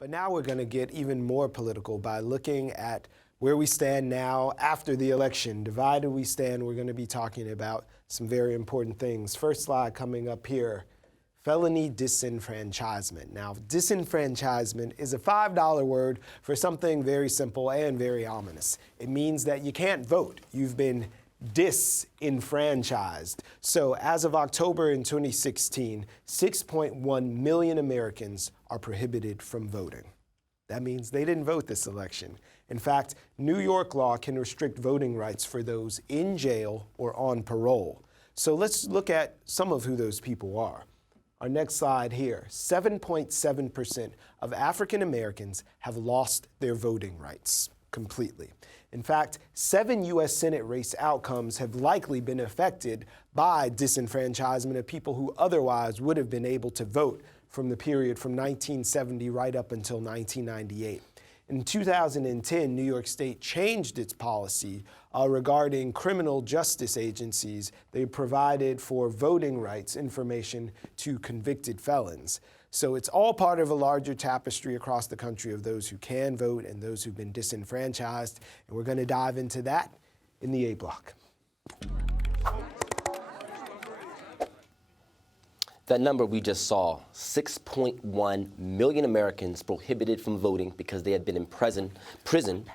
But now we're going to get even more political by looking at where we stand now after the election. Divided we stand, we're going to be talking about some very important things. First slide coming up here, felony disenfranchisement. Now, disenfranchisement is a $5 word for something very simple and very ominous. It means that you can't vote. You've been disenfranchised. So as of October in 2016, 6.1 million Americans are prohibited from voting. That means they didn't vote this election. In fact, New York law can restrict voting rights for those in jail or on parole. So let's look at some of who those people are. Our next slide here, 7.7% of African Americans have lost their voting rights completely. In fact, 7 U.S. Senate race outcomes have likely been affected by disenfranchisement of people who otherwise would have been able to vote from the period from 1970 right up until 1998. In 2010, New York State changed its policy regarding criminal justice agencies. They provided for voting rights information to convicted felons. So it's all part of a larger tapestry across the country of those who can vote and those who've been disenfranchised. And we're going to dive into that in the A block. That number we just saw, 6.1 million Americans prohibited from voting because they had been in prison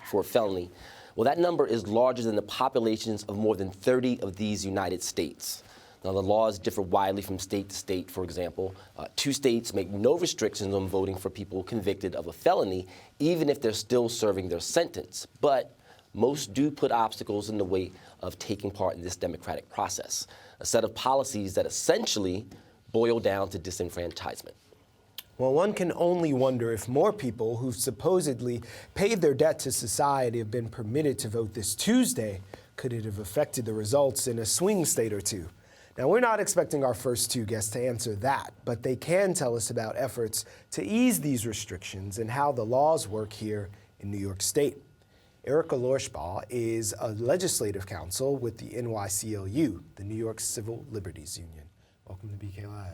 for a felony. Well, that number is larger than the populations of more than 30 of these United States. Now, the laws differ widely from state to state, for example. 2 states make no restrictions on voting for people convicted of a felony, even if they're still serving their sentence. But most do put obstacles in the way of taking part in this democratic process, a set of policies that essentially boil down to disenfranchisement. Well, one can only wonder if more people who've supposedly paid their debt to society have been permitted to vote this Tuesday. Could it have affected the results in a swing state or two? Now, we're not expecting our first 2 guests to answer that, but they can tell us about efforts to ease these restrictions and how the laws work here in New York State. Erika Lorshbough is a legislative counsel with the NYCLU, the New York Civil Liberties Union. Welcome to BK Live.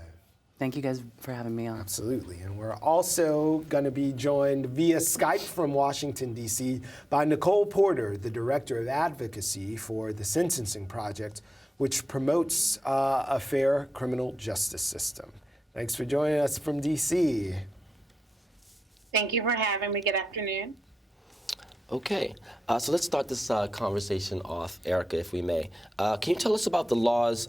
Thank you guys for having me on. Absolutely. And we're also going to be joined via Skype from Washington, D.C. by Nicole Porter, the Director of Advocacy for the Sentencing Project, which promotes a fair criminal justice system. Thanks for joining us from D.C. Thank you for having me. Good afternoon. Okay, so let's start this conversation off, Erika, if we may. Can you tell us about the laws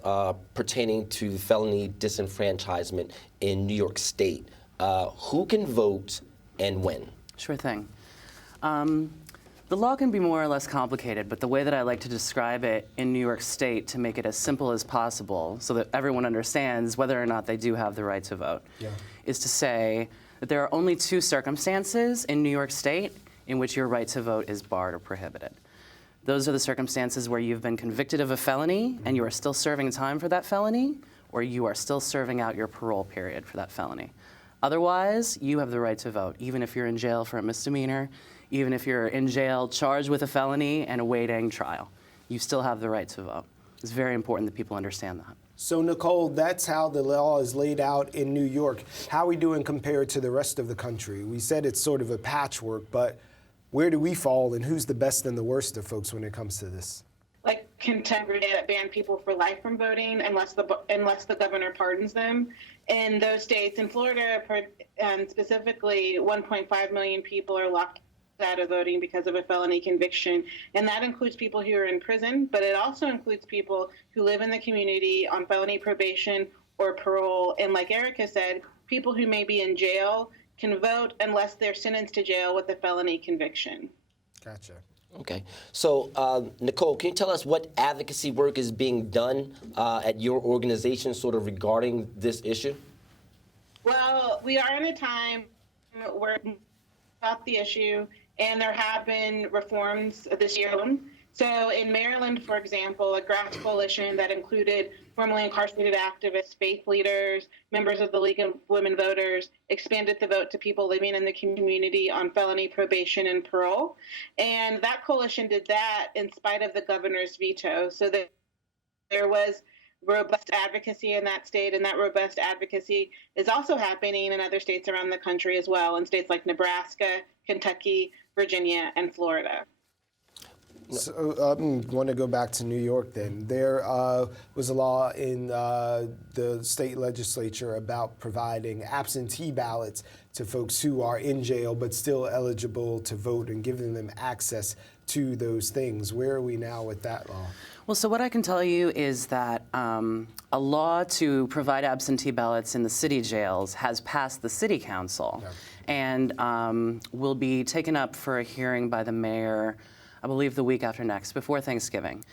pertaining to felony disenfranchisement in New York State? Who can vote and when? Sure thing. The law can be more or less complicated, but the way that I like to describe it in New York State to make it as simple as possible so that everyone understands whether or not they do have the right to vote is to say that there are only 2 circumstances in New York State in which your right to vote is barred or prohibited. Those are the circumstances where you've been convicted of a felony and you are still serving time for that felony, or you are still serving out your parole period for that felony. Otherwise, you have the right to vote, even if you're in jail for a misdemeanor, even if you're in jail charged with a felony and awaiting trial. You still have the right to vote. It's very important that people understand that. So, Nicole, that's how the law is laid out in New York. How are we doing compared to the rest of the country? We said it's sort of a patchwork, but where do we fall, and who's the best and the worst of folks when it comes to this? Like contemporary that ban people for life from voting unless the governor pardons them. In those states, in Florida specifically, 1.5 million people are locked out of voting because of a felony conviction. And that includes people who are in prison, but it also includes people who live in the community on felony probation or parole. And like Erika said, people who may be in jail can vote unless they're sentenced to jail with a felony conviction. Gotcha. Okay. So, Nicole, can you tell us what advocacy work is being done at your organization sort of regarding this issue? Well, we are in a time where about the issue, and there have been reforms this year. So in Maryland, for example, a grass coalition that included formerly incarcerated activists, faith leaders, members of the League of Women Voters, expanded the vote to people living in the community on felony probation and parole. And that coalition did that in spite of the governor's veto. So that there was robust advocacy in that state, and that robust advocacy is also happening in other states around the country as well, in states like Nebraska, Kentucky, Virginia, and Florida. So I want to go back to New York then. There was a law in the state legislature about providing absentee ballots to folks who are in jail but still eligible to vote and giving them access to those things. Where are we now with that law? Well, so what I can tell you is that a law to provide absentee ballots in the city jails has passed the city council and will be taken up for a hearing by the mayor, I believe the week after next, before Thanksgiving.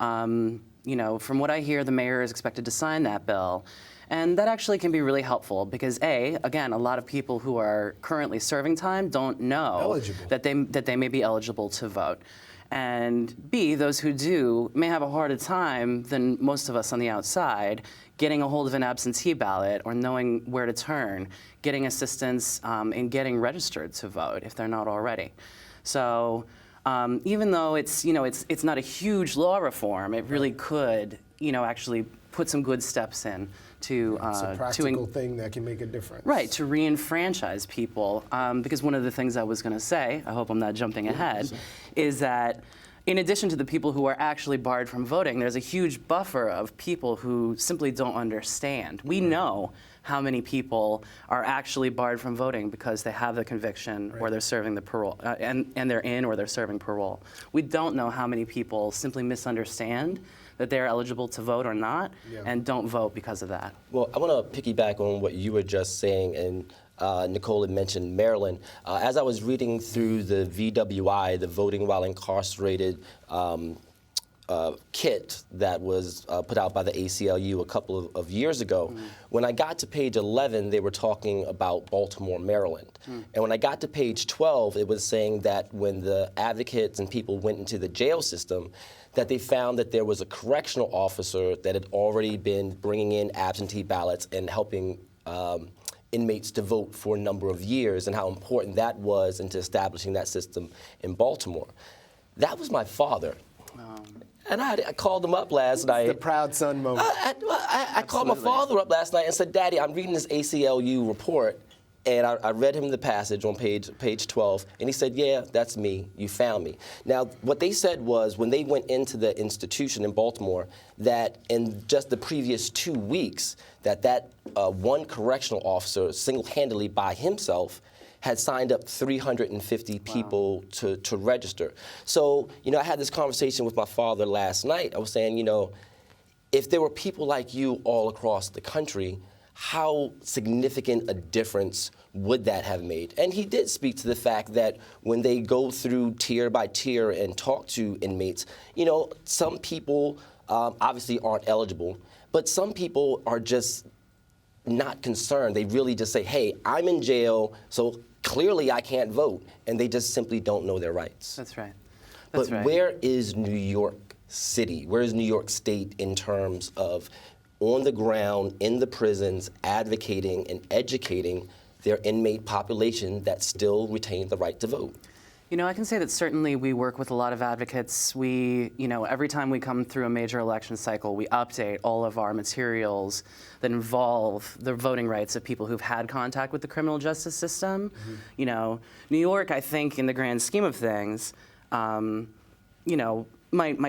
You know, from what I hear, the mayor is expected to sign that bill. And that actually can be really helpful because again, a lot of people who are currently serving time don't know that they may be eligible to vote. And B, those who do may have a harder time than most of us on the outside getting a hold of an absentee ballot or knowing where to turn, getting assistance in getting registered to vote if they're not already. So even though it's not a huge law reform, it really could actually put some good steps in to it's a practical thing that can make a difference. Right, to re-enfranchise people. Because one of the things I was going to say, I hope I'm not jumping ahead, is that in addition to the people who are actually barred from voting, there's a huge buffer of people who simply don't understand. We know how many people are actually barred from voting because they have the conviction or they're serving the parole, and they're in or they're serving parole. We don't know how many people simply misunderstand that they're eligible to vote or not and don't vote because of that. Well, I want to piggyback on what you were just saying, and Nicole had mentioned Maryland. As I was reading through the VWI, the Voting While Incarcerated kit that was put out by the ACLU a couple of years ago, when I got to page 11, they were talking about Baltimore, Maryland. And when I got to page 12, it was saying that when the advocates and people went into the jail system, that they found that there was a correctional officer that had already been bringing in absentee ballots and helping inmates to vote for a number of years, and how important that was into establishing that system in Baltimore. That was my father. And I called him up last night. The proud son moment. I called my father up last night and said, Daddy, I'm reading this ACLU report, and I read him the passage on page 12, and he said, yeah, that's me. You found me. Now, what they said was when they went into the institution in Baltimore, that in just the previous 2 weeks, that one correctional officer single-handedly by himself had signed up 350 people to register. So, I had this conversation with my father last night. I was saying, if there were people like you all across the country, how significant a difference would that have made? And he did speak to the fact that when they go through tier by tier and talk to inmates, some people obviously aren't eligible, but some people are just not concerned. They really just say, hey, I'm in jail, so clearly I can't vote, and they just simply don't know their rights. That's right. But where is New York City? Where is New York State in terms of on the ground, in the prisons, advocating and educating their inmate population that still retain the right to vote? I can say that certainly we work with a lot of advocates. We, every time we come through a major election cycle, we update all of our materials that involve the voting rights of people who've had contact with the criminal justice system. New York, I think, in the grand scheme of things, might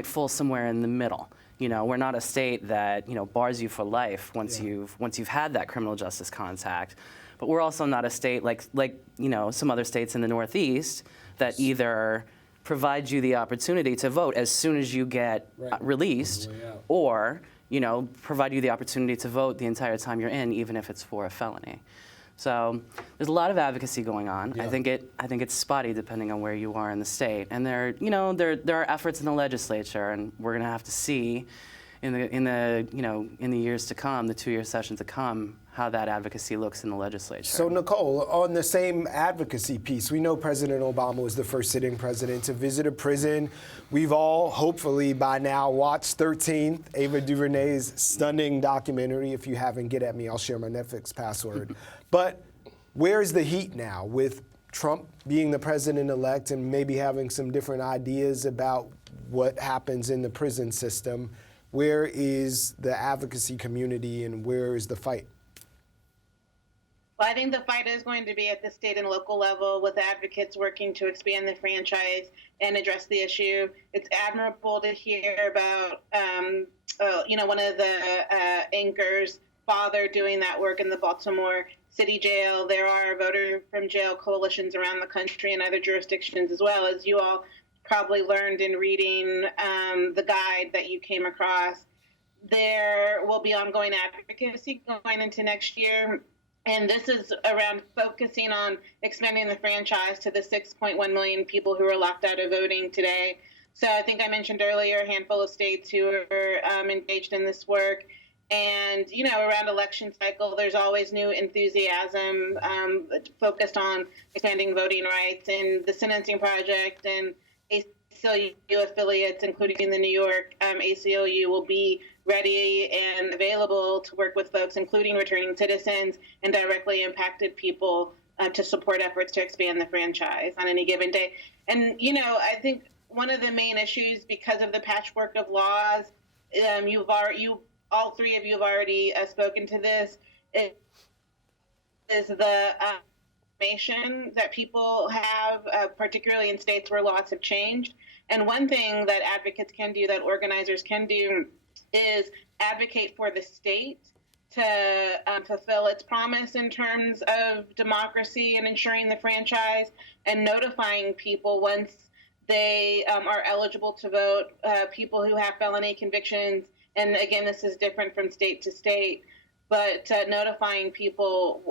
fall somewhere in the middle. We're not a state that bars you for life once you've had that criminal justice contact, but we're also not a state like some other states in the Northeast that either provide you the opportunity to vote as soon as you get released, or provide you the opportunity to vote the entire time you're in, even if it's for a felony. So there's a lot of advocacy going on. I think it's spotty depending on where you are in the state, and there are efforts in the legislature, and we're going to have to see in the years to come, the 2-year session to come, how that advocacy looks in the legislature. So Nicole, on the same advocacy piece, we know President Obama was the first sitting president to visit a prison. We've all, hopefully by now, watched 13th, Ava DuVernay's stunning documentary. If you haven't, get at me, I'll share my Netflix password. But where's the heat now with Trump being the president-elect and maybe having some different ideas about what happens in the prison system? where is the advocacy community and where is the fight? Well, I think the fight is going to be at the state and local level with advocates working to expand the franchise and address the issue. It's admirable to hear about, one of the anchors' father doing that work in the Baltimore City Jail. There are voter from jail coalitions around the country and other jurisdictions as well, as you all probably learned in reading the guide that you came across. There will be ongoing advocacy going into next year. And this is around focusing on expanding the franchise to the 6.1 million people who are locked out of voting today. So I think I mentioned earlier a handful of states who are engaged in this work. And, around election cycle, there's always new enthusiasm focused on expanding voting rights. And the Sentencing Project and ACLU affiliates, including the New York ACLU, will be ready and available to work with folks, including returning citizens and directly impacted people, to support efforts to expand the franchise on any given day. And, I think one of the main issues, because of the patchwork of laws, all three of you have already spoken to this, is the information that people have, particularly in states where laws have changed. And one thing that advocates can do, that organizers can do, is advocate for the state to fulfill its promise in terms of democracy and ensuring the franchise, and notifying people once they are eligible to vote, people who have felony convictions. And again, this is different from state to state, but notifying people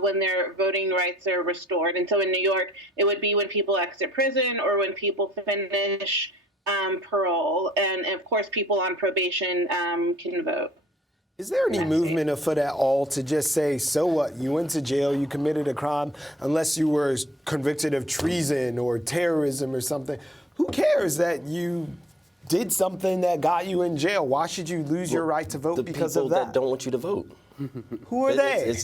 when their voting rights are restored. And so in New York, it would be when people exit prison or when people finish parole. And of course, people on probation can vote. Is there any movement afoot at all to just say, so what, you went to jail, you committed a crime, unless you were convicted of treason or terrorism or something? Who cares that you did something that got you in jail? Why should you lose your right to vote because of that? The people that don't want you to vote. Who are they?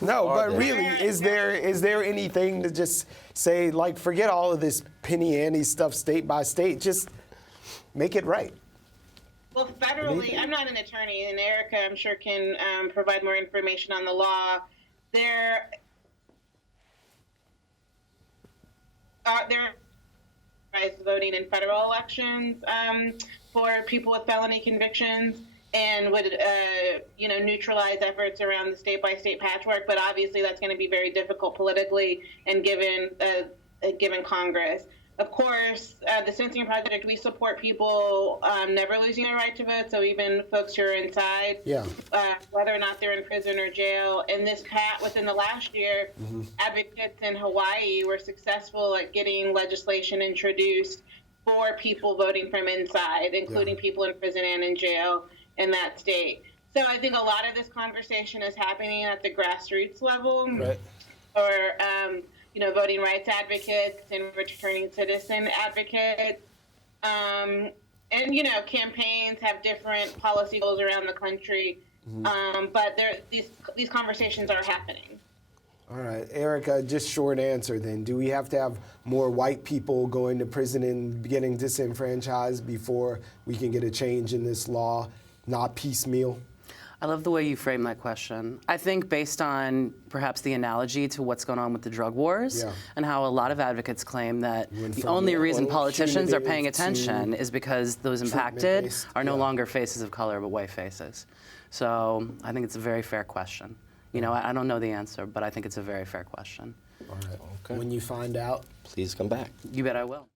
No, but really, is there anything to just say, like, forget all of this penny ante stuff state by state, just make it right? Well, federally, I'm not an attorney, and Erika, I'm sure, can provide more information on the law. There voting in federal elections for people with felony convictions, and would neutralize efforts around the state-by-state patchwork. But obviously, that's going to be very difficult politically, and given Congress. Of course, the Sentencing Project, we support people never losing their right to vote, so even folks who are inside, whether or not they're in prison or jail. And within the last year, advocates in Hawaii were successful at getting legislation introduced for people voting from inside, including people in prison and in jail in that state. So I think a lot of this conversation is happening at the grassroots level, or voting rights advocates and returning citizen advocates. And, campaigns have different policy goals around the country, but these conversations are happening. All right, Erika, just short answer then. Do we have to have more white people going to prison and getting disenfranchised before we can get a change in this law, not piecemeal? I love the way you frame that question. I think based on perhaps the analogy to what's going on with the drug wars, and how a lot of advocates claim that the only reason politicians are paying attention is because those impacted are no longer faces of color but white faces. So I think it's a very fair question. I don't know the answer, but I think it's a very fair question. All right. Okay. When you find out, please come back. You bet I will.